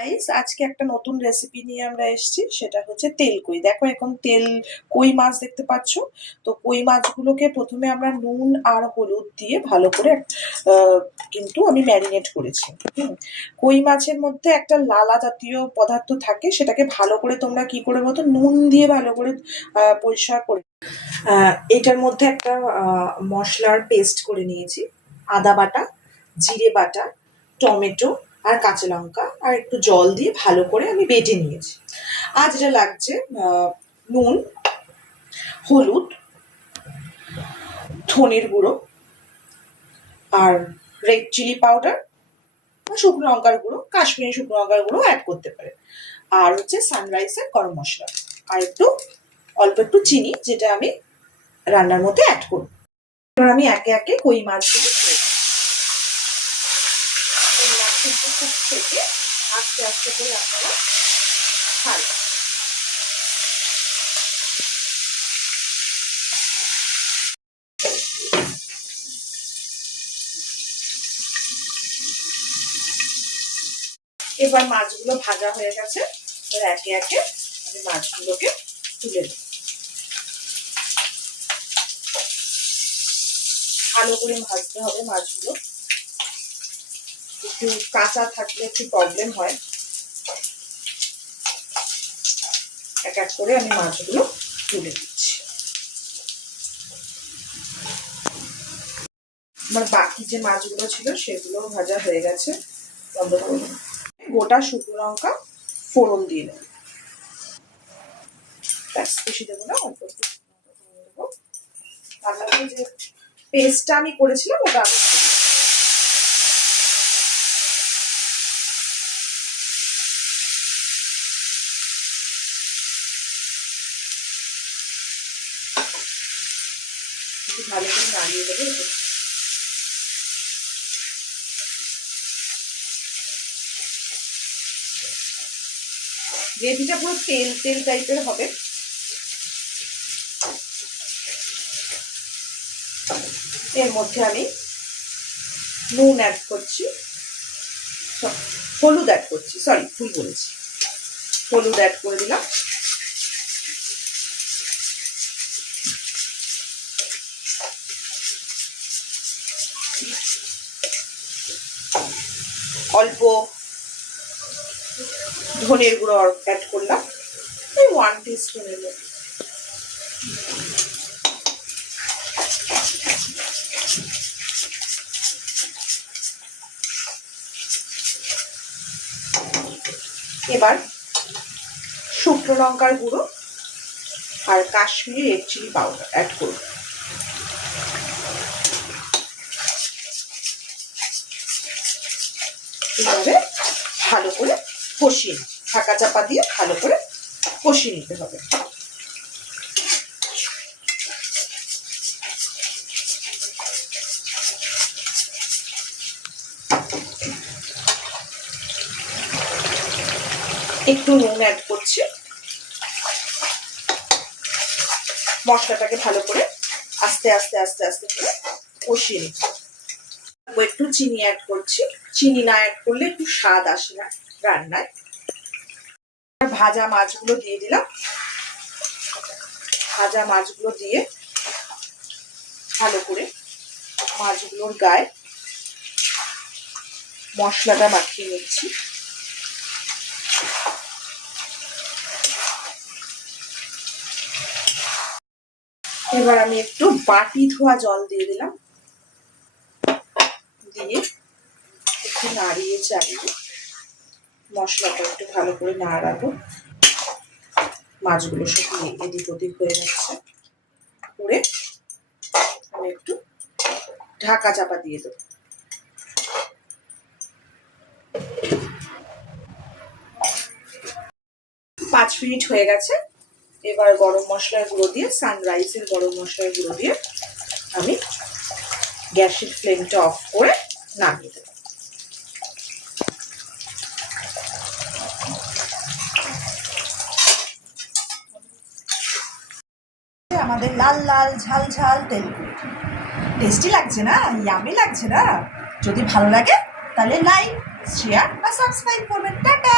Guys, আজকে একটা নতুন রেসিপি নিয়ে আমরা এসেছি। সেটা হচ্ছে তেল কই। দেখো, এখন তেল কই মাছ দেখতে পাচ্ছ। তো কই মাছগুলোকে প্রথমে আমরা নুন আর হলুদ দিয়ে ভালো করে কিন্তু আমি ম্যারিনেট করেছি। কই মাছের মধ্যে একটা লালা জাতীয় পদার্থ থাকে, সেটাকে ভালো করে তোমরা কি করে বলতো, নুন দিয়ে ভালো করে পরিষ্কার করে। এটার মধ্যে একটা মশলার পেস্ট করে নিয়েছি। আদা বাটা, জিরে বাটা, টমেটো আর কাঁচা লঙ্কা আর একটু জল দিয়ে ভালো করে আমি বেটে নিয়েছি। আর যেটা লাগছে, নুন, হলুদ, ধনের গুঁড়ো আর রেড চিলি পাউডার, শুকনো লঙ্কার গুঁড়ো, কাশ্মীরি শুকনো লঙ্কার গুঁড়ো অ্যাড করতে পারে। আর হচ্ছে সানরাইসের গরম মশলা আর একটু অল্প একটু চিনি, যেটা আমি রান্নার মধ্যে অ্যাড করব। এবার আমি একে একে কই মাছগুলো কিন্তু খুব থেকে আস্তে আস্তে করে আপনারা ছাড়বেন। এবার মাছগুলো ভাজা হয়ে গেছে। এবার একে একে আমি মাছগুলোকে তুলে দেব। ভালো করে ভাজতে হবে মাছগুলো, একটু কাঁচা থাকলে একটু প্রবলেম হয়। এক এক করে আমি মাছগুলো তুলে দিচ্ছি। আমার বাকি যে মাছগুলো ছিল সেগুলো ভাজা হয়ে গেছে। গোটা শুকনো লঙ্কা ফোড়ন দিয়ে দেবো। ব্যাস, বেশি দেবো না, অল্প একটু দেবো। তারপরে যে পেস্টটা আমি করেছিলাম ওটা আমি ভালো করে নাড়িয়ে দেবো। গ্রেভিটা পুরো তেল তেল টাইপের হবে। এর মধ্যে আমি নুন অ্যাড করছি, হলুদ অ্যাড করছি, সরি ভুল বলেছি, হলুদ অ্যাড করে দিলাম। অল্প ধনের গুঁড়ো অ্যাড করলাম, এই 1 টিস্পুনের মতো। এবার শুকনো লঙ্কার গুঁড়ো আর Kashmiri red chilli powder add করব। এবারে ভালো করে কষিয়ে, ঢাকা চাপা দিয়ে ভালো করে কষিয়ে নিতে হবে। একটু নুন অ্যাড করছি। মশলাটাকে ভালো করে আস্তে আস্তে আস্তে আস্তে করে কষিয়ে নিচ্ছি। একটু চিনি অ্যাড করছি। চিনি না অ্যাড করলে একটু স্বাদ আসে না রান্নায়। ভাজা মাছগুলো দিয়ে দিলাম। ভাজা মাছগুলো দিয়ে ভালো করে মাছগুলোর গায়ে মশলাটা মাখিয়ে নিচ্ছি। এবার আমি একটু বাটি ধোয়া জল দিয়ে দিলাম, দিয়ে একটু নাড়িয়ে চাড়িয়ে মশলাটা একটু ভালো করে নাড়াবো। মাছগুলো সব এদিক ওদিক হয়ে যাচ্ছে, করে আমি একটু ঢাকা চাপা দিয়ে দেবো। 5 মিনিট হয়ে গেছে। এবার গরম মশলার গুঁড়ো দিয়ে, সানরাইসের গরম মশলার গুঁড়ো দিয়ে আমি গ্যাসের ফ্লেমটা অফ করে নামিয়ে দেব। আমাদের লাল লাল ঝাল ঝাল তেল কই। টেস্টি লাগছে না? ইয়ামি লাগছে না? যদি ভালো লাগে তাহলে লাইক, শেয়ার আর সাবস্ক্রাইব করবেন। টাটা।